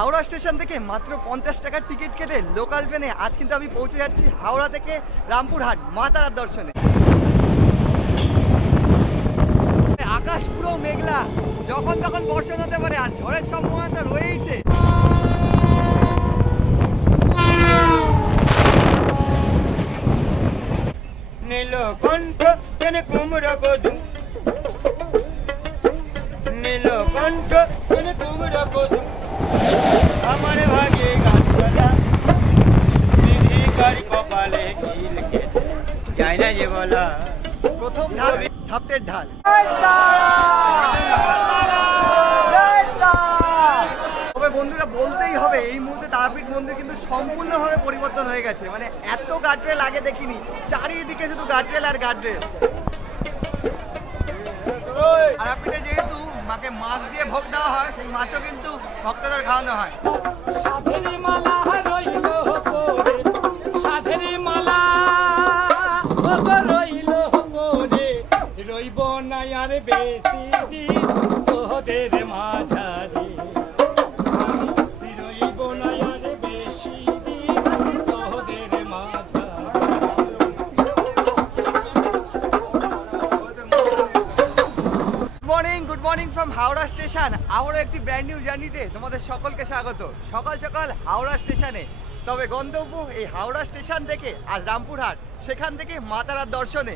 Howrah station থেকে মাত্র 50 টাকার টিকিট কেটে লোকাল ট্রেনে আজ কিন্তু আমি পৌঁছে যাচ্ছি হাওড়া থেকে রামপুরহাট মা তারার দর্শনে। আকাশ পুরো মেঘলা, যখন তখন বর্ষণ হতে পারে আর ঝড়ের সম্ভাবনা রয়েইছে। নীলকণ্ঠ তেনে কুমড়া কদু, নীলকণ্ঠ তেনে কুমড়া কদু, আমার ভাগে গাছপালা বিধিকারী কপালে কিল কেটে যায় না যে বলা। প্রথম ঢাল ঝাপটের ঢাল। তবে বন্ধুরা বলতেই হবে এই মুহূর্তে তারাপীঠ মন্দির কিন্তু সম্পূর্ণভাবে পরিবর্তন হয়ে গেছে। মানে এত গার্ডরেল আগে দেখিনি, চারিদিকে শুধু গার্ডরেল আর গার্ডরেল। তারাপীঠে যেহেতু মাকে মাছ দিয়ে ভোগ দেওয়া হয়, সেই মাছও কিন্তু ভক্তদের খাওয়ানো হয়। সাধেরি মালা রইল পরে, সাধেরি মালা রইল পরে, রইব না আর বেশি দিন তোদের মাঝারে, রইব না আর বেশি দিন তোদের মাঝারে। Good morning from Howrah station. আবারও একটি ব্র্যান্ড নিউ জার্নিতে তোমাদের সকলকে স্বাগত। সকাল সকাল হাওড়া স্টেশনে, তবে গন্তব্য এই হাওড়া স্টেশন থেকে আজ রামপুরহাট, সেখান থেকে মা তারার দর্শনে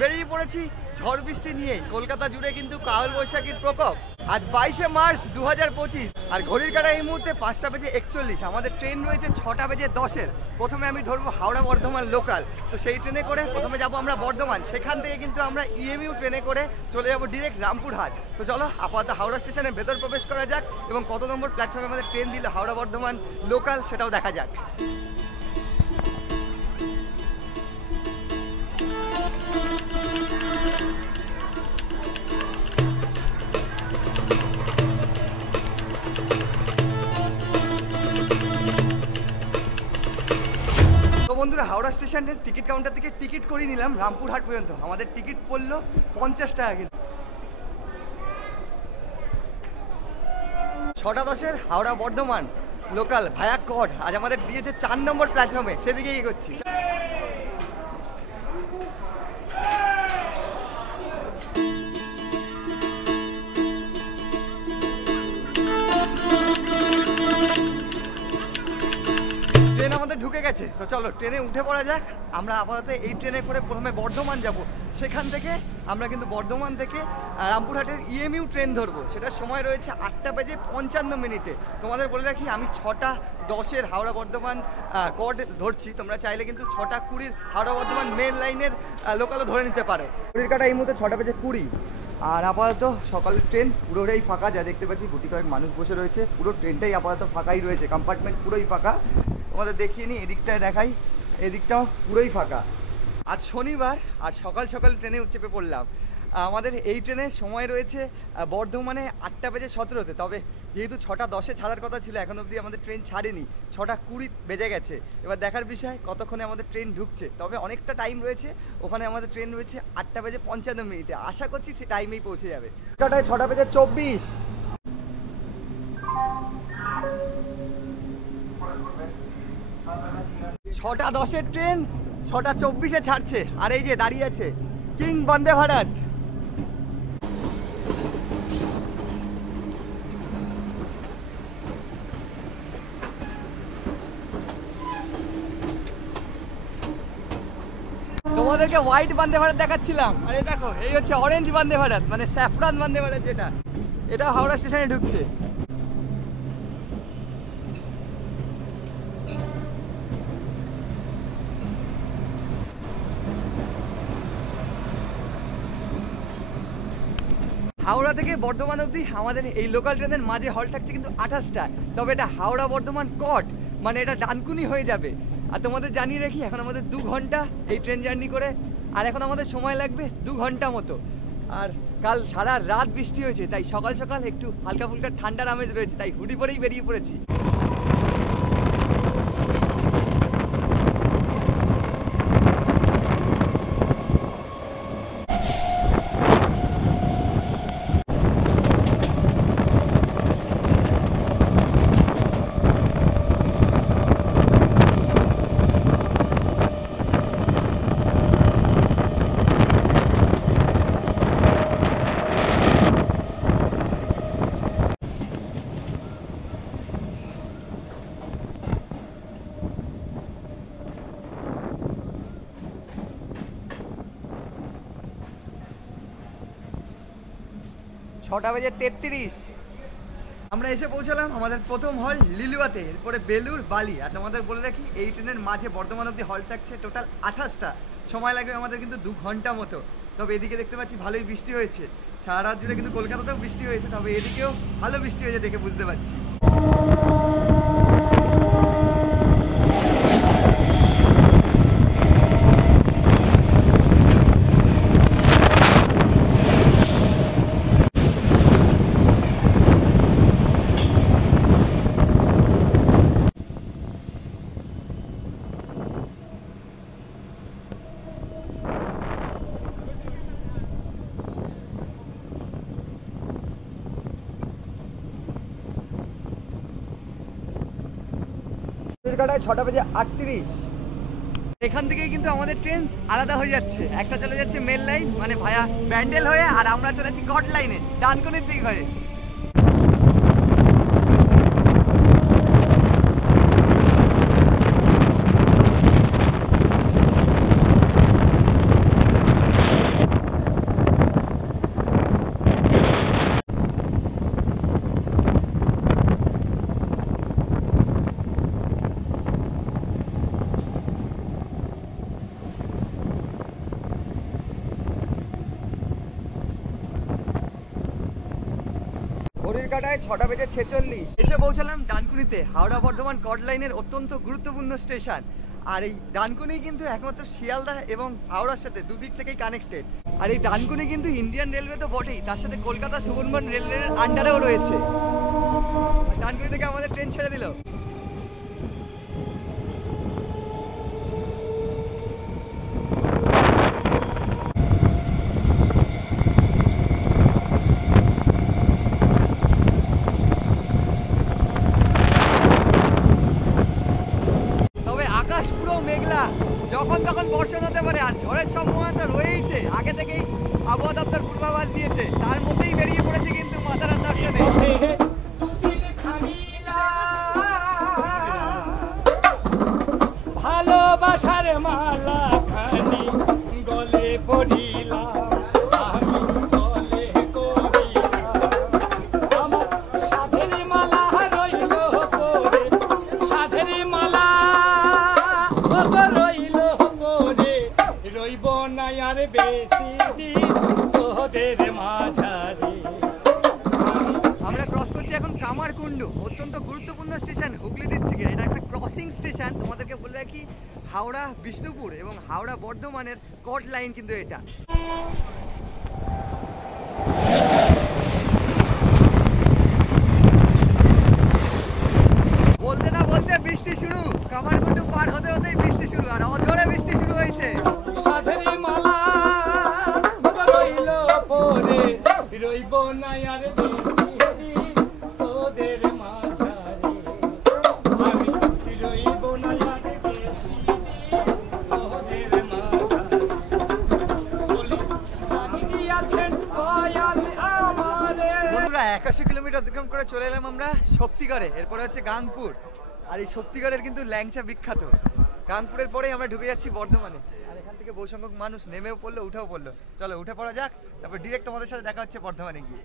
বেরিয়ে পড়েছি ঝড় বৃষ্টি নিয়েই। কলকাতা জুড়ে কিন্তু কাল বৈশাখীর প্রকোপ। আজ 22শে মার্চ 2025 আর ঘড়ির কাঁটা এই মুহূর্তে 5টা বেজে 41। আমাদের ট্রেন রয়েছে 6টা বেজে 10-এর। প্রথমে আমি ধরবো হাওড়া বর্ধমান লোকাল, তো সেই ট্রেনে করে প্রথমে যাব আমরা বর্ধমান, সেখান থেকে কিন্তু আমরা ইএমইউ ট্রেনে করে চলে যাব ডিরেক্ট রামপুরহাট। তো চলো আপাতত হাওড়া স্টেশনের ভেতর প্রবেশ করা যাক এবং কত নম্বর প্ল্যাটফর্মে আমাদের ট্রেন দিল হাওড়া বর্ধমান লোকাল সেটাও দেখা যাক। বন্ধুরা হাওড়া স্টেশনের টিকিট কাউন্টার থেকে টিকিট করিয়ে নিলাম রামপুরহাট পর্যন্ত। আমাদের টিকিট পড়লো 50 টাকা। কিন্তু 6টা 10-এর হাওড়া বর্ধমান লোকাল ভায়া কড আজ আমাদের দিয়েছে 4 নম্বর প্ল্যাটফর্মে, সেদিকে এগোচ্ছি। ট্রেন আমাদের ঢুকে গেছে, তো চলো ট্রেনে উঠে পড়া যাক। আমরা আপাতত এই ট্রেনে করে প্রথমে বর্ধমান যাব, সেখান থেকে আমরা কিন্তু বর্ধমান থেকে রামপুরহাটের ইএমইউ ট্রেন ধরবো। সেটার সময় রয়েছে 8টা বেজে 55 তোমাদের বলে রাখি আমি 6টা 10-এর হাওড়া বর্ধমান কড ধরছি। তোমরা চাইলে কিন্তু 6টা 20-র হাওড়া বর্ধমান মেন লাইনের লোকালও ধরে নিতে পারো। ঘড়ির কাঁটা এই মুহূর্তে 6টা বেজে 20 আর আপাতত সকালের ট্রেন পুরোটাই ফাঁকা। যা দেখতে পাচ্ছি গুটি কয়েক মানুষ বসে রয়েছে, পুরো ট্রেনটাই আপাতত ফাঁকাই রয়েছে, কম্পার্টমেন্ট পুরোই ফাঁকা। তোমাদের দেখিয়ে নিই, এদিকটায় দেখাই, এদিকটাও পুরোই ফাঁকা। আজ শনিবার আর সকাল সকাল ট্রেনে চেপে পড়লাম। আমাদের এই ট্রেনের সময় রয়েছে বর্ধমানে 8টা বেজে 17-তে। তবে যেহেতু 6টা 10-এ ছাড়ার কথা ছিল, এখন অবধি আমাদের ট্রেন ছাড়েনি, 6টা 20 বেজে গেছে। এবার দেখার বিষয় কতক্ষণে আমাদের ট্রেন ঢুকছে। তবে অনেকটা টাইম রয়েছে, ওখানে আমাদের ট্রেন রয়েছে 8টা বেজে 55। আশা করছি সে টাইমেই পৌঁছে যাবে। 6টা বেজে 24। ছটা 10-এর ট্রেন 6টা 24-এ ছাড়ছে, আর এই যে দাঁড়িয়ে আছে কিং বন্দে ভারত। তোমাদেরকে হোয়াইট বন্দে ভারত দেখাচ্ছিলাম, আর এই দেখো এই হচ্ছে অরেঞ্জ বন্দে ভারত, মানে স্যাফরান বন্দে ভারত, যেটা এটা হাওড়া স্টেশনে ঢুকছে। হাওড়া থেকে বর্ধমান অবধি আমাদের এই লোকাল ট্রেনের মাঝে হল থাকছে কিন্তু 28টা। তবে এটা হাওড়া বর্ধমান কট, মানে এটা ডানকুনি হয়ে যাবে। আর তোমাদের জানিয়ে রাখি এখন আমাদের 2 ঘন্টা এই ট্রেন জার্নি করে, আর এখন আমাদের সময় লাগবে 2 ঘন্টা মতো। আর কাল সারা রাত বৃষ্টি হয়েছে, তাই সকাল সকাল একটু হালকা ফুলকা ঠান্ডার আমেজ রয়েছে, তাই হুডি পরেই বেরিয়ে পড়েছি। 6:33। আমরা এসে পৌঁছলাম আমাদের প্রথম হল লিলুয়াতে, এরপরে বেলুর, বালি। আর তোমাদের বলে রাখি এই ট্রেনের মাঝে বর্ধমান অব্দি হল থাকছে টোটাল 28টা। সময় লাগবে আমাদের কিন্তু 2 ঘন্টা মতো। তবে এদিকে দেখতে পাচ্ছি ভালোই বৃষ্টি হয়েছে, সারা রাত জুড়ে কিন্তু কলকাতাতেও বৃষ্টি হয়েছে, তবে এদিকেও ভালো বৃষ্টি হয়েছে দেখে বুঝতে পারছি। কলকাতায় 6:38। এখান থেকেই কিন্তু আমাদের ট্রেন আলাদা হয়ে যাচ্ছে, একটা চলে যাচ্ছে মেল লাইন মানে ভায়া ব্যান্ডেল হয়ে, আর আমরা চলেছি কট লাইনে ডানকুনির দিক হয়ে। কলকাতায় 6:46 এসে পৌঁছলাম ডানকুনিতে, হাওড়া বর্ধমান কট লাইনের অত্যন্ত গুরুত্বপূর্ণ স্টেশন। আর এই ডানকুনি কিন্তু একমাত্র শিয়ালদা এবং হাওড়ার সাথে দুদিক থেকেই কানেক্টেড। আর এই ডানকুনি কিন্তু ইন্ডিয়ান রেলওয়ে তো বটেই, তার সাথে কলকাতা সুবর্ণবন রেলওয়ের আন্ডারেও রয়েছে। ডানকুনি থেকে আমাদের ট্রেন ছেড়ে দিল। যখন তখন বর্ষণ হতে পারে, আর ঝড়ের সম্ভাবনা তো রয়েইছে, আগে থেকেই আবহাওয়া দপ্তর পূর্বাভাস দিয়েছে, তার মধ্যেই বেরিয়ে পড়েছে কিন্তু মাতারার দর্শনে। ভালোবাসার মালা খানি গলে পড়িলাম, আমরা ক্রস করছি এখন কামারকুন্ডু, অত্যন্ত গুরুত্বপূর্ণ স্টেশন হুগলি ডিস্ট্রিক্টের। এটা একটা ক্রসিং স্টেশন। তোমাদেরকে বলে রাখি হাওড়া বিষ্ণুপুর এবং হাওড়া বর্ধমানের কট লাইন কিন্তু এটা। বলতে না বলতে বৃষ্টি শুরু, কামারকুন্ডু পার হতে হতেই বৃষ্টি শুরু, আর অঝরে বৃষ্টি শুরু হয়েছে। রইব না আর বেশি তোদের মাঝারে, আমি রইব না আর বেশি তোদের মাঝারে, আমি দিয়াছেন কয়াল আমারে। বন্ধুরা 81 কিলোমিটার অতিক্রম করে চলে এলাম আমরা শক্তিগড়ে, এরপরে হচ্ছে গাংপুর। আর এই শক্তিগড়ের কিন্তু ল্যাংচা বিখ্যাত। গাংপুরের পরেই আমরা ঢুকে যাচ্ছি বর্ধমানে। আর এখান থেকে বহু সংখ্যক মানুষ নেমেও পড়লো, উঠেও পড়লো। চলো উঠে পড়া যাক, তারপর ডিরেক্ট তোমাদের সাথে দেখা হচ্ছে বর্ধমানে গিয়ে।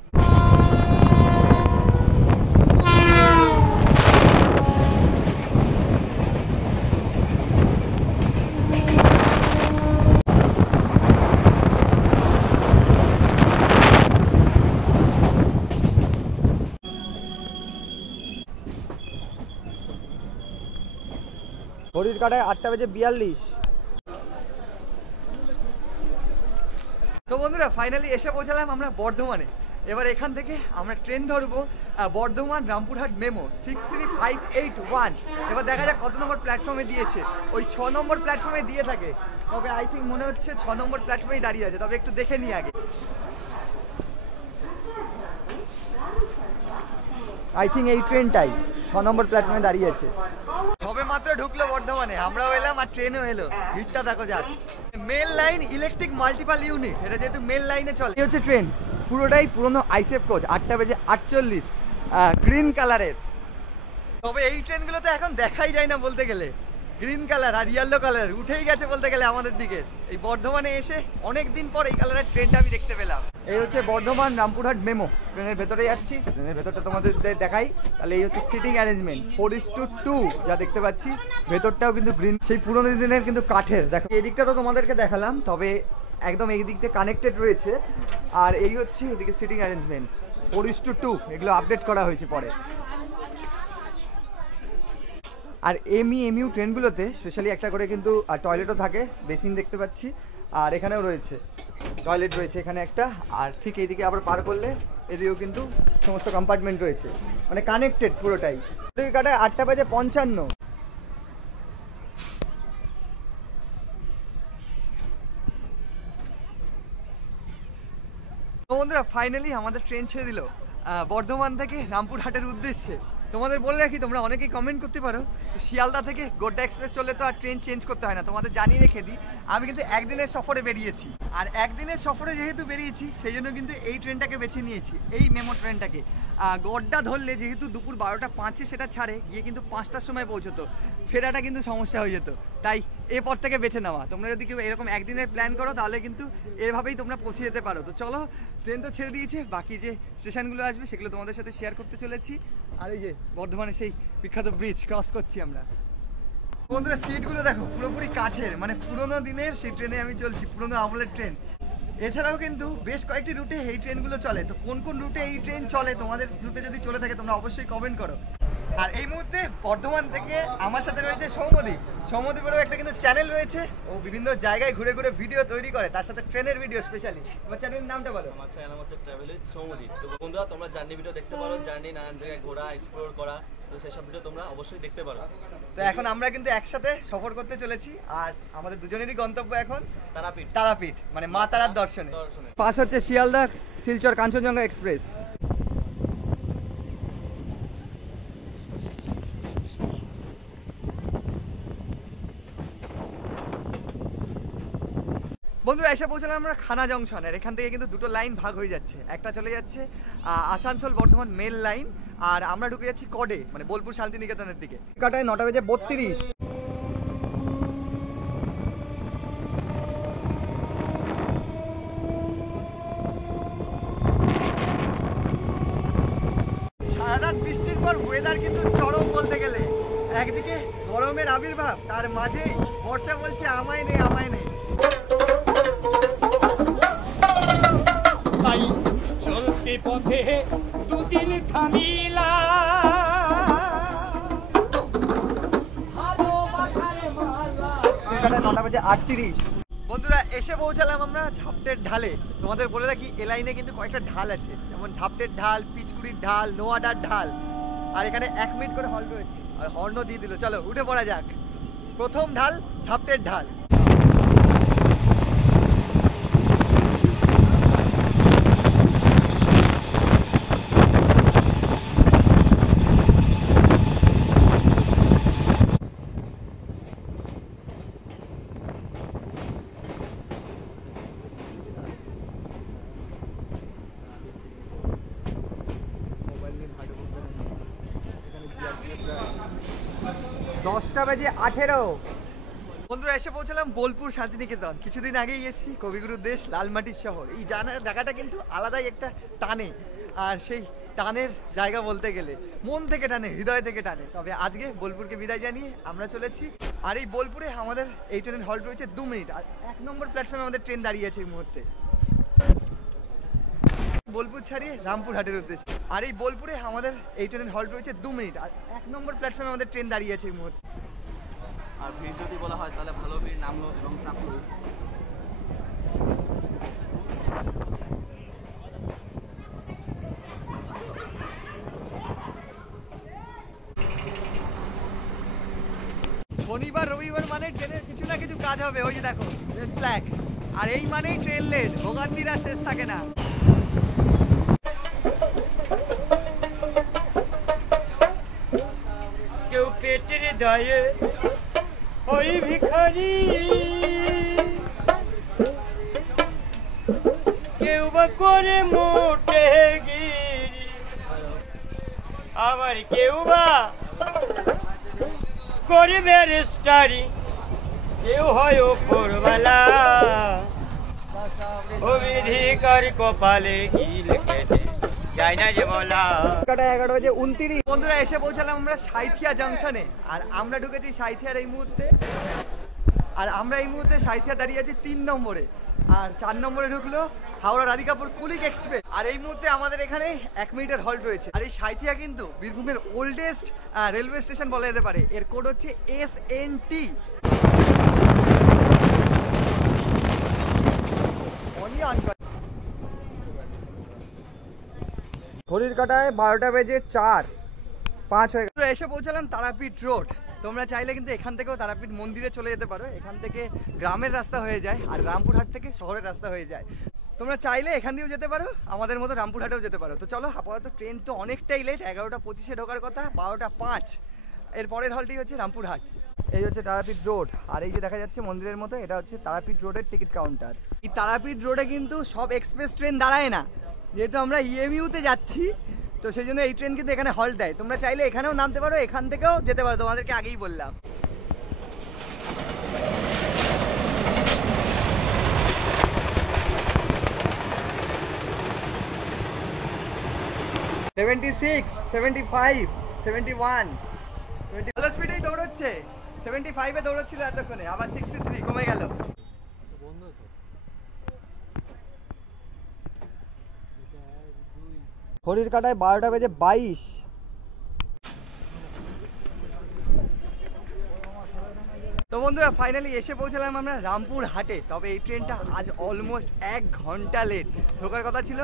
ঘড়ির কাটায় 8:42। তো বন্ধুরা ফাইনালি এসে পৌঁছালাম আমরা বর্ধমানে। এবার এখান থেকে আমরা ট্রেন ধরবো বর্ধমান রামপুরহাট মেমো 63581। এবার দেখা যাক কত নম্বর প্ল্যাটফর্মে দিয়েছে। ওই 6 নম্বর প্ল্যাটফর্মে দিয়ে থাকে, তবে আই থিঙ্ক মনে হচ্ছে 6 নম্বর প্ল্যাটফর্মেই দাঁড়িয়ে আছে, তবে একটু দেখে নিই আগে। আই থিঙ্ক এই ট্রেনটাই 6 নম্বর প্ল্যাটফর্মে দাঁড়িয়ে আছে। সবে মাত্র ঢুকলো বর্ধমানে, আমরাও এলাম আর ট্রেনও এলো। ভিড়টা দেখো যাক। Mail line electric multiple unit, এটা যেহেতু মেল লাইনে চলে। এই হচ্ছে ট্রেন, পুরোটাই পুরোনো আইসেফ কোচ, 8:48, গ্রিন কালারের। তবে এই ট্রেনগুলো তো এখন দেখাই যায় না বলতে গেলে, গ্রিন কালার আর ইয়েলো কালার উঠেই গেছে বলতে গেলে আমাদের দিকে। এই বর্ধমানে এসে অনেক দিন পর এই কালারের ট্রেনটা আমি দেখতে পেলাম। এই হচ্ছে বর্ধমান রামপুরহাট মেমো, ট্রেনের ভেতরে যাচ্ছি। ট্রেনের ভেতরটা তোমাদের দেখাই, তাহলে এই হচ্ছে সিটিং অ্যারেঞ্জমেন্ট 4:2 যা দেখতে পাচ্ছি। ভেতরটাও কিন্তু গ্রিন, সেই পুরোনো দিনের কিন্তু কাঠের। দেখো এদিকটা তো তোমাদেরকে দেখালাম, তবে একদম এই দিক দিয়ে কানেক্টেড রয়েছে। আর এই হচ্ছে এদিকে সিটিং অ্যারেঞ্জমেন্ট 4:2, এগুলো আপডেট করা হয়েছে পরে। আর এমইউ ট্রেনগুলোতে স্পেশালি একটা করে কিন্তু টয়লেটও থাকে, বেসিন দেখতে পাচ্ছি। আর এখানেও রয়েছে টয়লেট, রয়েছে এখানে একটা। আর ঠিক এইদিকে আবার পার করলে এদিকেও কিন্তু সমস্ত কম্পার্টমেন্ট রয়েছে, মানে কানেক্টেড পুরোটাই। কাটায় 8:55। বন্ধুরা ফাইনালি আমাদের ট্রেন ছেড়ে দিল বর্ধমান থেকে রামপুরহাটের উদ্দেশ্যে। তোমাদের বলে রাখি, তোমরা অনেকেই কমেন্ট করতে পারো শিয়ালদা থেকে গোড্ডা এক্সপ্রেস চললে তো আর ট্রেন চেঞ্জ করতে হয় না। তোমাদের জানিয়ে রেখে দিই, আমি কিন্তু একদিনের সফরে বেরিয়েছি। আর একদিনের সফরে যেহেতু বেরিয়েছি, সেই জন্য কিন্তু এই ট্রেনটাকে বেছে নিয়েছি, এই মেমো ট্রেনটাকে। গোড্ডা ধরলে যেহেতু দুপুর 12:05 সেটা ছাড়ে, গিয়ে কিন্তু 5টার সময় পৌঁছতো, ফেরাটা কিন্তু সমস্যা হয়ে যেত। তাই এরপর থেকে বেছে নেওয়া। তোমরা যদি কেউ এরকম একদিনের প্ল্যান করো, তাহলে কিন্তু এভাবেই তোমরা পৌঁছে যেতে পারো। তো চলো, ট্রেন তো ছেড়ে দিয়েছে, বাকি যে স্টেশনগুলো আসবে সেগুলো তোমাদের সাথে শেয়ার করতে চলেছি। আর এই যে বর্ধমানের সেই বিখ্যাত ব্রিজ ক্রস করছি আমরা। বন্ধুরা সিটগুলো দেখো, পুরোপুরি কাঠের, মানে পুরোনো দিনের সেই ট্রেনে আমি চলছি, পুরোনো আমলের ট্রেন। এছাড়াও কিন্তু বেশ কয়েকটি রুটে এই ট্রেনগুলো চলে। তো কোন কোন রুটে এই ট্রেন চলে, তোমাদের রুটে যদি চলে থাকে তোমরা অবশ্যই কমেন্ট করো। আর এই মুহূর্তে বর্ধমান থেকে আমার সাথে রয়েছে সৌম্যদীপ। সৌম্যদীপেরও একটা কিন্তু চ্যানেল রয়েছে, ও বিভিন্ন জায়গায় ঘুরে ঘুরে ভিডিও তৈরি করে, তার সাথে ট্রেনের ভিডিও স্পেশালি। তোমার চ্যানেলের নামটা বলো। আমার চ্যানেল হচ্ছে ট্রাভেল উইথ সৌম্যদীপ। তো বন্ধুরা তোমরা জার্নি ভিডিও দেখতে পারো, জার্নি নানান জায়গায় ঘোরা, এক্সপ্লোর করা, তো সেসব ভিডিও তোমরা অবশ্যই দেখতে পারো। তো এখন আমরা কিন্তু একসাথে সফর করতে চলেছি, আর আমাদের দুজনেরই গন্তব্য এখন তারাপীঠ। তারাপীঠ মানে মা তারার দর্শনে। পাশ হচ্ছে শিয়ালদা শিলচর কাঞ্চনজঙ্ঘা এক্সপ্রেস। বন্ধুরা এসে পৌঁছলাম আমরা খানা জংশনের। এখান থেকে কিন্তু দুটো লাইন ভাগ হয়ে যাচ্ছে, একটা চলে যাচ্ছে আসানসোল বর্ধমান মেল লাইন, আর আমরা ঢুকে যাচ্ছি কডে, মানে বোলপুর শান্তিনিকেতনের দিকে। কাটায় 9:32। সারা রাত বৃষ্টির পর ওয়েদার কিন্তু চরম বলতে গেলে। একদিকে গরমের আবির্ভাব, তার মাঝেই বর্ষা বলছে আমায় নেই আমায় নেই। তাই চলতে পথে দুদিন থামিলা, ভালোবাসার মালা। 9:38। বন্ধুরা এসে পৌঁছালাম আমরা ঝাপটের ঢালে। তোমাদের বলে রাখি এ লাইনে কিন্তু কয়েকটা ঢাল আছে, যেমন ঝাপটের ঢাল, পিচকুড়ির ঢাল, নোয়াডার ঢাল। আর এখানে 1 মিনিট করে হল্ট রয়েছে, আর হর্নও দিয়ে দিল। চলো উঠে পড়া যাক। প্রথম ঢাল ঝাপটের ঢাল। দশটা বেজে 18। বন্ধুরা এসে পৌঁছলাম বোলপুর শান্তিনিকেতন। কিছুদিন আগেই এসেছি, কবিগুরুর দেশ, লালমাটির শহর। এই জায়গাটা কিন্তু আলাদাই একটা টানে, আর সেই টানের জায়গা বলতে গেলে মন থেকে টানে, হৃদয় থেকে টানে। তবে আজকে বোলপুরকে বিদায় জানিয়ে আমরা চলেছি। আর এই বোলপুরে আমাদের এই ট্রেনের হল্ট রয়েছে 2 মিনিট। আর 1 নম্বর প্ল্যাটফর্মে আমাদের ট্রেন দাঁড়িয়ে আছে এই মুহূর্তে, বোলপুর ছাড়িয়ে রামপুরহাটের উদ্দেশ্যে। আর এই বোলপুরে আমাদের এই ট্রেনের হল্ট রয়েছে 2 মিনিট। আর 1 নম্বর প্ল্যাটফর্মে আমাদের ট্রেন দাঁড়িয়ে আছে এই মুহূর্তে। আর ভিড় যদি বলা হয় তাহলে ভালো ভিড় নামলো এবং চাপলো। শনিবার রবিবার মানে ট্রেনের কিছু না কিছু কাজ হবে। ওই যে দেখো রেড ফ্ল্যাগ, আর এই মানেই ট্রেন লেট, ভোগান্তিরা শেষ থাকে না। কেউ পেটের দায়ে ওই ভিখারি, কেউ বা করে মোটে গিরি, আবার কেউ বা করিবে রেস্টারি কেউ হয় উপরওয়ালা ও বিধি কর কপালে কি লিখেছে যায় না যে বলা। 11:29 বন্ধুরা এসে পৌঁছালাম আমরা সাঁইথিয়া জাংশনে। আর আমরা ঢুকেছি সাঁইথিয়ার এই মুহূর্তে। আর আমরা এই মুহূর্তে সাঁইথিয়া দাঁড়িয়ে আছি 3 নম্বরে। আর 4 নম্বরে ঢুকলো হাওড়া রাধিকাপুর কুলিক এক্সপ্রেস। আর এই মুহূর্তে আমাদের এখানে 1 মিনিটের হল্ট রয়েছে। আর এই সাঁইথিয়া কিন্তু বীরভূমের ওল্ডেস্ট রেলওয়ে স্টেশন বলা যেতে পারে। এর কোড হচ্ছে SNT। ঘড়ির কাঁটায় 12:04 হয়ে গেল। এসে পৌঁছালাম তারাপীঠ রোড। তোমরা চাইলে কিন্তু এখান থেকেও তারাপীঠ মন্দিরে চলে যেতে পারো। এখান থেকে গ্রামের রাস্তা হয়ে যায় আর রামপুরহাট থেকে শহরের রাস্তা হয়ে যায়। তোমরা চাইলে এখান দিয়েও যেতে পারো, আমাদের মতো রামপুরহাটেও যেতে পারো। তো চলো, আপাতত ট্রেন তো অনেকটাই লেট, 11:25 ঢোকার কথা, 12:05। এর পরের হলটি হচ্ছে রামপুরহাট। এই হচ্ছে তারাপীঠ রোড। আর এই যে দেখা যাচ্ছে মন্দিরের মতো, এটা হচ্ছে তারাপীঠ রোডের টিকিট কাউন্টার। এই তারাপীঠ রোডে কিন্তু সব এক্সপ্রেস ট্রেন দাঁড়ায় না, যেহেতু আমরা EMU-তে যাচ্ছি তো সেই জন্য এই ট্রেন কিন্তু এখানে হল্ট দেয়। তোমরা চাইলে এখানেও নামতে পারো, এখান থেকেও যেতে পারো, তোমাদেরকে আগেই বললাম। ভালো স্পিডেই দৌড়চ্ছে। 75-এ দৌড়চ্ছিল এতক্ষণে, আবার 63 কমে গেল। ঘড়ির কাঁটায় 12:22। তো বন্ধুরা ফাইনালি এসে পৌঁছালাম আমরা রামপুরহাটে। তবে এই ট্রেনটা আজ অলমোস্ট 1 ঘন্টা লেট। ঢোকার কথা ছিল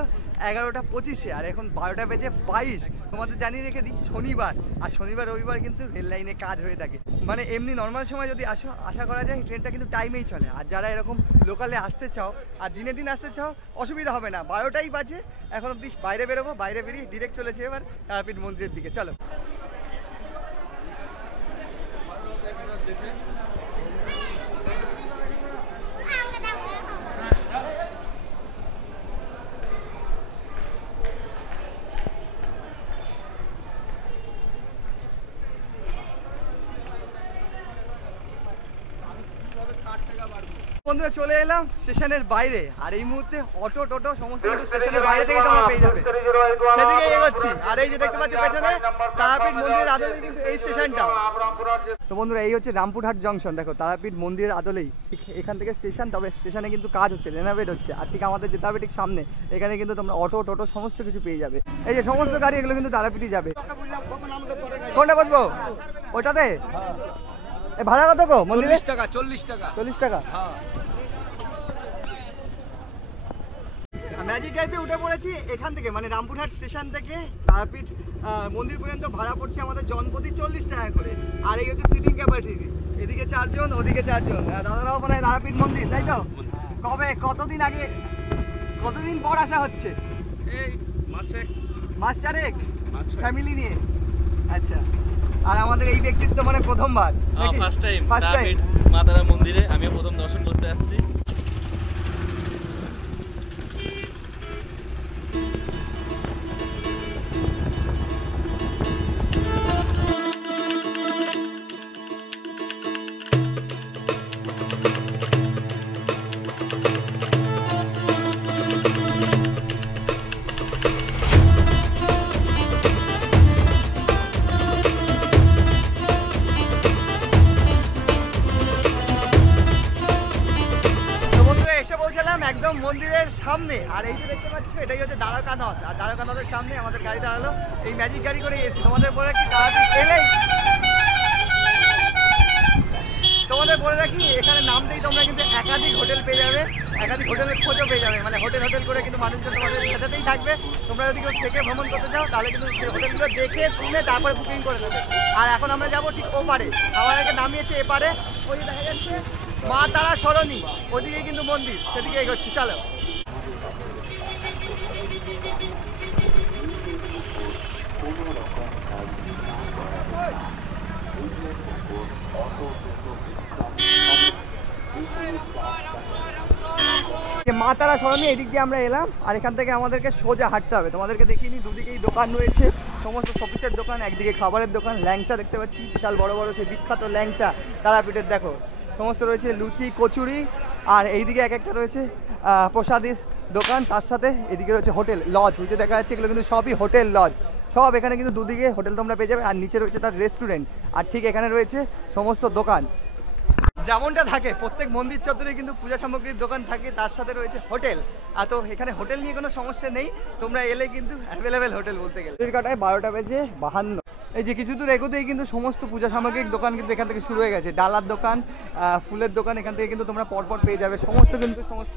11:25 আর এখন 12:22। তোমাদের জানিয়ে রেখে দিই শনিবার, আর শনিবার রবিবার কিন্তু রেল লাইনে কাজ হয়ে থাকে। মানে এমনি নর্মাল সময় যদি আসো, আশা করা যায় এই ট্রেনটা কিন্তু টাইমেই চলে। আর যারা এরকম লোকালে আসতে চাও আর দিনে দিন আসতে চাও, অসুবিধা হবে না। 12টাই বাজে, এখন অব্দি বাইরে বেরোবো, বাইরে বেরিয়ে ডিরেক্ট চলেছে এবার তারাপীঠ মন্দিরের দিকে। চলো। বন্ধুরা চলে এলাম স্টেশনের বাইরে। আর এই মুহূর্তে অটো টোটো সমস্ত কিছু স্টেশনের বাইরে থেকে তোমরা পেয়ে যাবে, সেদিকে এগোচ্ছি। আর এই যে দেখতে পাচ্ছ পেছনে তারাপীঠ মন্দিরের আদলেই কিন্তু এই স্টেশনটা। তো বন্ধুরা এই হচ্ছে রামপুরহাট জংশন। দেখো তারাপীঠ মন্দিরের আদলেই এখান থেকে স্টেশন। তবে স্টেশনে কিন্তু কাজ হচ্ছে, রেনোভেট হচ্ছে। আর ঠিক আমাদের যেতে হবে ঠিক সামনে, এখানে কিন্তু তোমরা অটো টোটো সমস্ত কিছু পেয়ে যাবে। এই যে সমস্ত গাড়ি এগুলো কিন্তু তারাপীঠই যাবে। কোনটা বসবো? ওটাতে ভাড়া কত গো? 40 টাকা। 40 টাকা। ম্যাজিক গাড়িতে উঠে পড়েছি। এখান থেকে মানে রামপুরহাট স্টেশন থেকে তারাপীঠ মন্দির পর্যন্ত ভাড়া পড়ছে আমাদের জনপ্রতি 40 টাকা করে। আর এই হচ্ছে সিটিং ক্যাপাসিটি, এদিকে 4 জন ওদিকে 4 জন। দাদারাও মানে তারাপীঠ মন্দির, তাই তো? কবে কতদিন পর আসা হচ্ছে? এই মাস চারেক ফ্যামিলি নিয়ে। আচ্ছা। আর আমাদের এই ব্যক্তিত্ব মানে প্রথমবার, ফার্স্ট টাইম মা তারা মন্দিরে আমিও প্রথম দর্শন করতে আসছি। একদম মন্দিরের সামনে। আর এই যে দেখতে পাচ্ছ এটাই হচ্ছে দ্বারকানাথ। আর দ্বারকানাথের সামনে আমাদের গাড়ি দাঁড়ালো। এই ম্যাজিক গাড়ি করে এসেছি। তোমাদের বলে রাখি তারাপীঠ এলেই তোমাদের বলে রাখি এখানে নামতেই তোমরা কিন্তু একাধিক হোটেল পেয়ে যাবে, একাধিক হোটেলের খোঁজও পেয়ে যাবে। মানে হোটেল করে কিন্তু মানুষজন তোমাদের সাথেই থাকবে। তোমরা যদি কেউ থেকে ভ্রমণ করতে চাও তাহলে কিন্তু হোটেলগুলো দেখে শুনে তারপরে বুকিং করে দেবে। আর এখন আমরা যাবো ঠিক ওপারে, আমাদেরকে নামিয়েছে এপারে। ওই দেখা যাচ্ছে মা তারা সরণি, ওদিকে কিন্তু মন্দির, সেদিকে এগোচ্ছি। চলো। মা তারা সরণি, এদিক দিয়ে আমরা এলাম। আর এখান থেকে আমাদেরকে সোজা হাঁটতে হবে। তোমাদেরকে দেখিয়ে নি, দুদিকেই দোকান রয়েছে। সমস্ত শপিসের দোকান, একদিকে খাবারের দোকান, ল্যাংচা দেখতে পাচ্ছি বিশাল বড় বড় সেই বিখ্যাত ল্যাংচা তারাপীঠের। দেখো সমস্ত রয়েছে লুচি, কচুরি, আর এইদিকে এক একটা রয়েছে প্রসাদের দোকান, তার সাথে এদিকে রয়েছে হোটেল, লজ। এই যে দেখা যাচ্ছে এগুলো কিন্তু সবই হোটেল, লজ সব। এখানে কিন্তু দুদিকে হোটেল তোমরা পেয়ে যাবে, আর নিচে রয়েছে তার রেস্টুরেন্ট, আর ঠিক এখানে রয়েছে সমস্ত দোকান। যেমনটা থাকে প্রত্যেক মন্দির চত্বরে কিন্তু পূজা সামগ্রীর দোকান থাকে, তার সাথে রয়েছে হোটেল। আর তো এখানে হোটেল নিয়ে কোনো সমস্যা নেই, তোমরা এলে কিন্তু অ্যাভেলেবেল হোটেল বলতে গেলে। কাটায় 12:52। এই যে কিছু দূর এগোতেই কিন্তু সমস্ত পূজা সামগ্রিক দোকান কিন্তু এখান থেকে শুরু হয়ে গেছে। ডালার দোকান, ফুলের দোকান, এখান থেকে কিন্তু তোমরা পরপর পেয়ে যাবে সমস্ত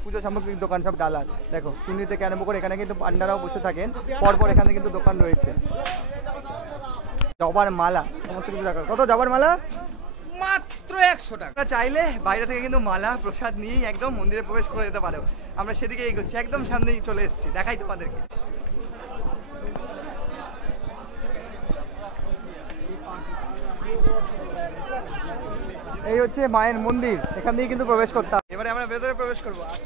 পূজা সামগ্রিক দোকান, সব ডালার। দেখো চুনি থেকে আরম্ভ করে এখানে কিন্তু পান্ডারাও বসে থাকেন পরপর, এখানে কিন্তু দোকান রয়েছে। জবার মালা, সমস্ত কিছু রাখা। কত জবার মালা? মাত্র 100 টাকা। চাইলে বাইরে থেকে কিন্তু মালা প্রসাদ নিয়েই একদম মন্দিরে প্রবেশ করে যেতে পারো। আমরা সেদিকে এগোচ্ছি, একদম সামনেই চলে এসেছি, দেখাই তোমাদেরকে। এই হচ্ছে মায়ের মন্দির, এখান থেকে কিন্তু প্রবেশ করতাম। এবারে আমরা ভেতরে প্রবেশ করবো। আর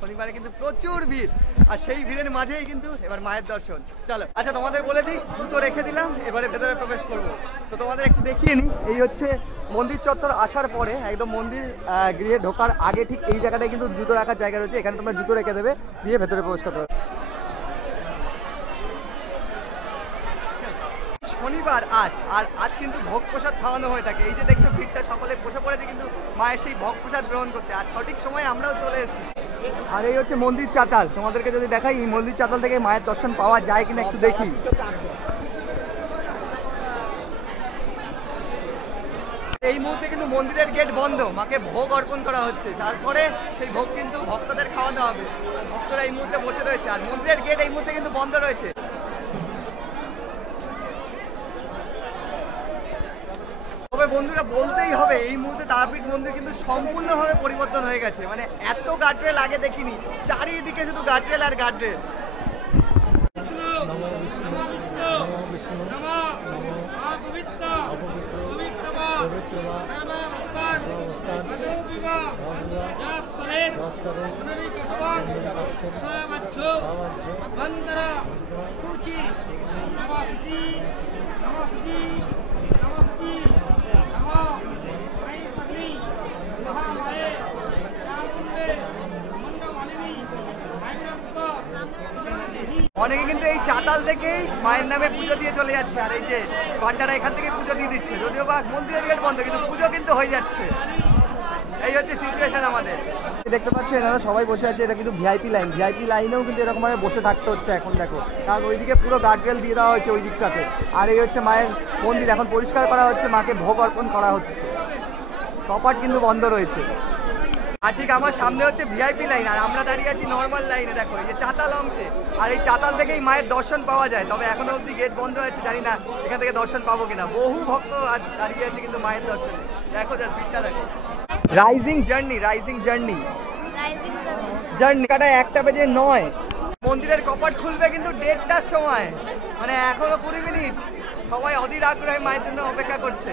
শনিবারে কিন্তু প্রচুর ভিড়, আর সেই ভিড়ের মাঝেই কিন্তু এবার মায়ের দর্শন। চলো, আচ্ছা তোমাদের বলে দিই, জুতো রেখে দিলাম, এবারে ভেতরে প্রবেশ করব। তো তোমাদের একটু দেখিয়ে নিই, এই হচ্ছে মন্দির চত্বর আসার পরে একদম মন্দির গৃহে ঢোকার আগে ঠিক এই জায়গাটায় কিন্তু জুতো রাখার জায়গা রয়েছে, এখানে তোমরা জুতো রেখে দেবে, দিয়ে ভেতরে প্রবেশ করতে হবে। শনিবার আজ কিন্তু ভোগ প্রসাদ খাওয়ানো হয়ে থাকে। এই যে দেখছো ভিড়টা, সকলে বসে পড়েছে কিন্তু মায়ের সেই ভোগ প্রসাদ গ্রহণ করতে, আর সঠিক সময়ে আমরাও চলে এসেছি। আর এই হচ্ছে মন্দির চাতাল, তোমাদেরকে যদি দেখাই এই মন্দির চাতাল থেকে মায়ের দর্শন পাওয়া যায় কিনা একটু দেখি। এই মুহূর্তে কিন্তু মন্দিরের গেট বন্ধ, মাকে ভোগ অর্পণ করা হচ্ছে, তারপরে সেই ভোগ কিন্তু ভক্তদের খাওয়ানো হবে। ভক্তরা এই মুহূর্তে বসে রয়েছে, আর মন্দিরের গেট এই মুহূর্তে কিন্তু বন্ধ রয়েছে। তবে বন্ধুরা বলতেই হবে, এই মুহূর্তে তারাপীঠ মন্দির কিন্তু সম্পূর্ণভাবে পরিবর্তন হয়ে গেছে। মানে এত গার্ডরেল আগে দেখিনি, চারিদিকে শুধু গার্ডরেল আর গার্ডরেল। অনেকে কিন্তু এই চাতাল থেকে মায়ের নামে পুজো দিয়ে চলে যাচ্ছে, আর এই যে ভান্ডারা এখান থেকে পুজো দিয়ে দিচ্ছে, যদিও বা মন্দিরের গেট বন্ধ, কিন্তু পুজো কিন্তু হয়ে যাচ্ছে। এই হচ্ছে সিচুয়েশন আমাদের। দেখতে পাচ্ছ এনারা সবাই বসে আছে, এটা কিন্তু ভিআইপি লাইন। ভিআইপি লাইনেও কিন্তু এরকমভাবে বসে থাকতে হচ্ছে এখন। দেখো, কারণ ওইদিকে পুরো গার্ডরেল দিয়ে দেওয়া হয়েছে ওই দিকটাতে। আর এই হচ্ছে মায়ের মন্দির, এখন পরিষ্কার করা হচ্ছে, মাকে ভোগ অর্পণ করা হচ্ছে। কপাট কিন্তু বন্ধ রয়েছে। আর ঠিক আমার সামনে হচ্ছে ভিআইপি লাইন, আর আমরা দাঁড়িয়ে আছি নর্মাল লাইনে। দেখো এই যে চাতাল অংশে, আর এই চাতাল থেকেই মায়ের দর্শন পাওয়া যায়। তবে এখনো অবধি গেট বন্ধ আছে, জানি না এখান থেকে দর্শন পাবো কিনা। বহু ভক্ত আজ দাঁড়িয়ে আছে কিন্তু মায়ের দর্শনে। দেখো যা ভিড়টা দেখো। রাইজিং জার্নি কাটায় 1:09। মন্দিরের কপাট খুলবে কিন্তু 1:30টার সময়, মানে এখনো 20 মিনিট। সবাই অধীর আগ্রহে মায়ের জন্য অপেক্ষা করছে।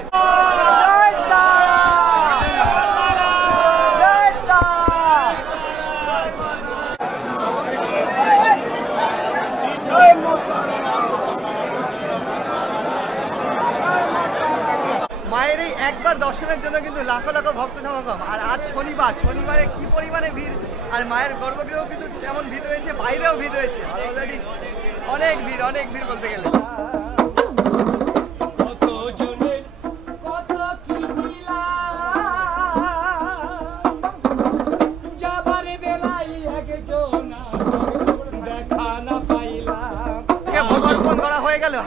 মায়ের এই একবার দর্শনের জন্য কিন্তু লাখো লাখো ভক্ত সমাগম। আর আজ শনিবারে কি পরিমাণে ভিড়, আর মায়ের গর্ভগৃহেও কিন্তু তেমন ভিড় রয়েছে, বাইরেও ভিড় রয়েছে। আর অলরেডি অনেক ভিড় বলতে গেলে।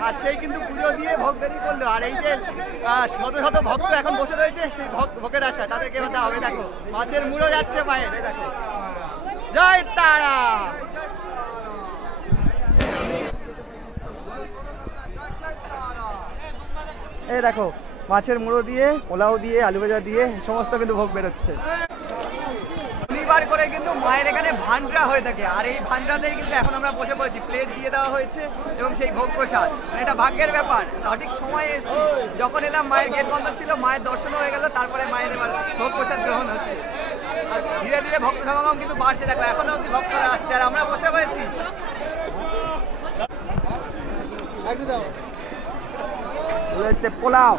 আর সেই কিন্তু পুজো দিয়ে ভোগ বেরিয়ে করলো। আর এই যে শত শত ভক্ত এখন বসে রয়েছে সেই ভোগের আশায়, তাদেরকে হতে হবে। দেখো মাছের মুড়ো যাচ্ছে মায়ের, দেখো জয় তারা। এই দেখো মাছের মুড়ো দিয়ে, পোলাও দিয়ে, আলু ভাজা দিয়ে সমস্ত কিন্তু ভোগ বেরোচ্ছে। শনিবার করে কিন্তু মায়ের এখানে ভান্ডারা হয়ে থাকে, আর এই ভান্ডারাতেই কিন্তু এখন আমরা বসে পড়েছি। প্লেট দিয়ে দেওয়া হয়েছে এবং সেই ভোগ প্রসাদ, এটা ভাগ্যের ব্যাপার। সঠিক সময়ে এসেছি, যখন এলাম মায়ের গেট বন্ধ ছিল, মায়ের দর্শনও হয়ে গেল, তারপরে মায়ের এবার ভোগ প্রসাদ গ্রহণ হচ্ছে। আর ধীরে ধীরে ভক্ত সমাগম কিন্তু বাড়ছে। দেখো এখনো অব্দি ভক্তরা আসছে, আর আমরা বসে পড়েছি। চলে এসছে পোলাও,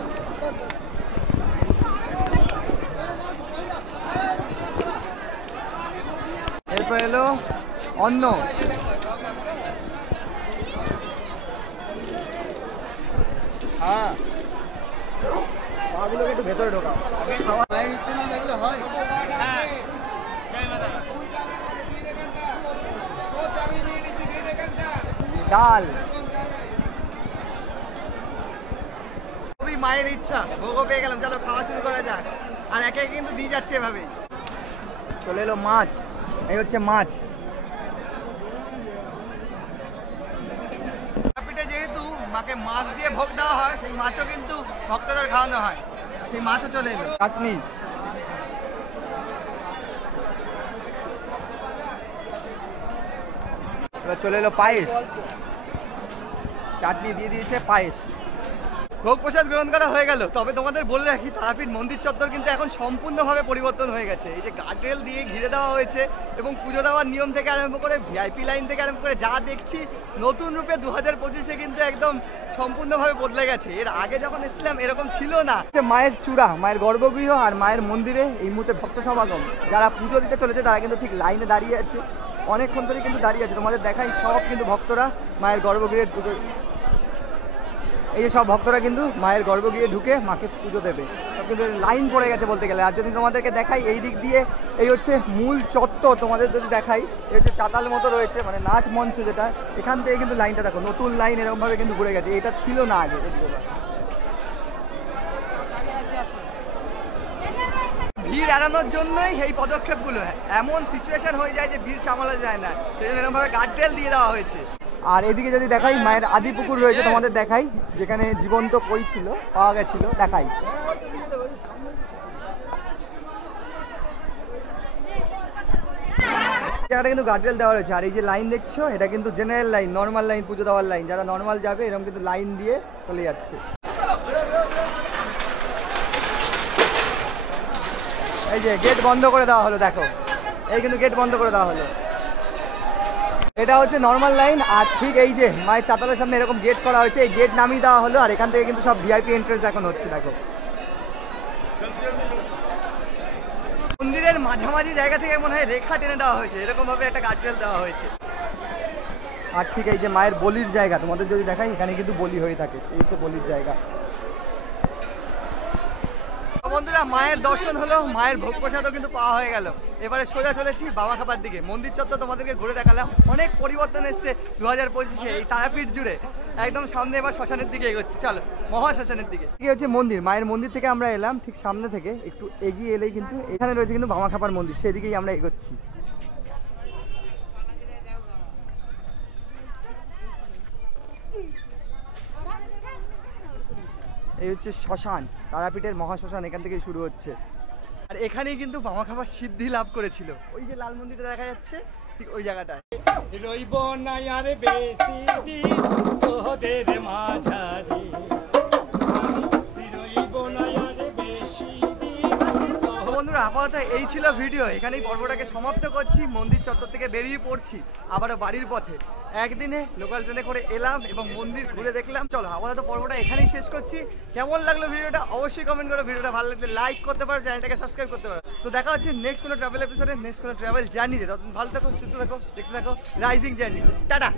এরপর এলো অন্ন, হ্যাঁ পাগুলোকে একটু ভেতরে ঢোকাও, খাওয়া ইচ্ছে না দেখলে হয়। ডাল, খুবই মায়ের ইচ্ছা, ভোগও পেয়ে গেলাম, চলো খাওয়া শুরু করা যাক। আর একে একে কিন্তু দিয়ে যাচ্ছে এভাবেই। চলে এলো মাছ, এই হচ্ছে মাছ। যেহেতু মাকে মাছ দিয়ে ভোগ দেওয়া হয়, সেই মাছও কিন্তু ভক্তদের খাওয়ানো হয়, সেই মাছও চলে এলো। চাটনি, চলে এলো পায়েস, চাটনি দিয়ে দিয়েছে, পায়েস। ভোগ প্রসাদ গ্রহণ করা হয়ে গেল। তবে তোমাদের বলে রাখি, তারাপীঠ মন্দির চত্বর কিন্তু এখন সম্পূর্ণভাবে পরিবর্তন হয়ে গেছে। এই যে গার্ডরেল দিয়ে ঘিরে দেওয়া হয়েছে এবং পুজো দেওয়ার নিয়ম থেকে আরম্ভ করে ভিআইপি লাইন থেকে আরম্ভ করে যা দেখছি নতুন রূপে 2025-এ কিন্তু একদম সম্পূর্ণভাবে বদলে গেছে। এর আগে যখন এসেছিলাম এরকম ছিল না। মায়ের চূড়া, মায়ের গর্ভগৃহ আর মায়ের মন্দিরে এই মুহূর্তে ভক্ত সমাগম, যারা পুজো দিতে চলেছে তারা কিন্তু ঠিক লাইনে দাঁড়িয়ে আছে, অনেকক্ষণ ধরে কিন্তু দাঁড়িয়ে আছে। তোমাদের দেখাই, সব কিন্তু ভক্তরা মায়ের গর্ভগৃহে ঢুকে, এই যে সব ভক্তরা কিন্তু মায়ের গর্ভগৃহে ঢুকে মাকে পুজো দেবে, সব কিন্তু লাইন পড়ে গেছে বলতে গেলে। আর যদি তোমাদেরকে দেখাই এই দিক দিয়ে, এই হচ্ছে মূল চত্বর, তোমাদের যদি দেখাই এই হচ্ছে চাতাল মতো রয়েছে, মানে নাট মঞ্চ যেটা, এখান থেকে কিন্তু লাইনটা দেখো, নতুন লাইন এরকমভাবে কিন্তু ঘুরে গেছে, এটা ছিল না আগে। ভিড় এড়ানোর জন্যই এই পদক্ষেপগুলো, এমন সিচুয়েশন হয়ে যায় যে ভিড় সামলা যায় না, সেই জন্য এরকমভাবে গার্ডরেল দিয়ে দেওয়া হয়েছে। আর এদিকে যদি দেখাই, মায়ের আদি পুকুর রয়েছে, তোমাদের দেখাই, যেখানে জীবন্ত কই ছিল, পাওয়া গেছিল, দেখাই। জায়গাটা কিন্তু গার্ডরেল দেওয়া রয়েছে। আর এই যে লাইন দেখছো, এটা কিন্তু জেনারেল লাইন, নর্মাল লাইন, পুজো দেওয়ার লাইন। যারা নর্মাল যাবে এরকম কিন্তু লাইন দিয়ে চলে যাচ্ছে। এই যে গেট বন্ধ করে দেওয়া হলো, দেখো, এই কিন্তু গেট বন্ধ করে দেওয়া হলো। এটা হচ্ছে নর্মাল লাইন। আর ঠিক এই যে মায়ের চাতালের সামনে এরকম গেট করা হয়েছে, এই গেট নামিয়ে দেওয়া হলো। আর এখান থেকে কিন্তু সব ভিআইপি এন্ট্রেন্স এখন হচ্ছে, দেখো। মন্দিরের মাঝামাঝি জায়গা থেকে মনে হয় রেখা টেনে দেওয়া হয়েছে, এরকম ভাবে একটা গার্ডরেল দেওয়া হয়েছে। আর ঠিক এই যে মায়ের বলির জায়গা, তোমাদের যদি দেখাই, এখানে কিন্তু বলি হয়ে থাকে, এই হচ্ছে বলির জায়গা। বন্ধুরা, মায়ের দর্শন হলো, মায়ের ভোগ প্রসাদও কিন্তু পাওয়া হয়ে গেল। এবারে সোজা চলেছি বাবা খাবার দিকে। মন্দির চত্বর তোমাদেরকে ঘুরে দেখালাম, অনেক পরিবর্তন এসছে 2025-এ এই তারাপীঠ জুড়ে। একদম সামনে এবার শ্মশানের দিকে এগোচ্ছি, চলো মহা শ্মশানের দিকে। কি হচ্ছে মন্দির, মায়ের মন্দির থেকে আমরা এলাম, ঠিক সামনে থেকে একটু এগিয়ে এলেই কিন্তু এখানে রয়েছে কিন্তু বাবা খাবার মন্দির, সেদিকেই আমরা এগোচ্ছি। এই হচ্ছে শ্মশান, তারাপীঠের মহাশ্মশান, এখান থেকেই শুরু হচ্ছে। আর এখানেই কিন্তু বাবা খাবার সিদ্ধি লাভ করেছিল, ওই যে লাল মন্দিরটা দেখা যাচ্ছে, ঠিক ওই জায়গাটায়। রইব না আর বেশি দিন তোদের মাঝারে, রইব না আর বেশি দিন। বন্ধুরা, আপাতত এই ছিল ভিডিও, এখানেই পর্বটাকে সমাপ্ত করছি। মন্দির চত্বর থেকে বেরিয়ে পড়ছি আবারও বাড়ির পথে। একদিনে লোকাল ট্রেনে করে এলাম এবং মন্দির ঘুরে দেখলাম। চলো আপাতত পর্বটা এখানেই শেষ করছি। কেমন লাগলো ভিডিওটা অবশ্যই কমেন্ট করো। ভিডিওটা ভালো লাগলে লাইক করতে পারো, চ্যানেলটাকে সাবস্ক্রাইব করতে পারো। তো দেখা হচ্ছে নেক্সট কোনো ট্রাভেল এপিসোডে, নেক্সট কোনো ট্রাভেল জার্নিতে। তখন ভালো থাকো, সুস্থ থাকো, দেখতে থাকো রাইজিং জার্নি। টাটা।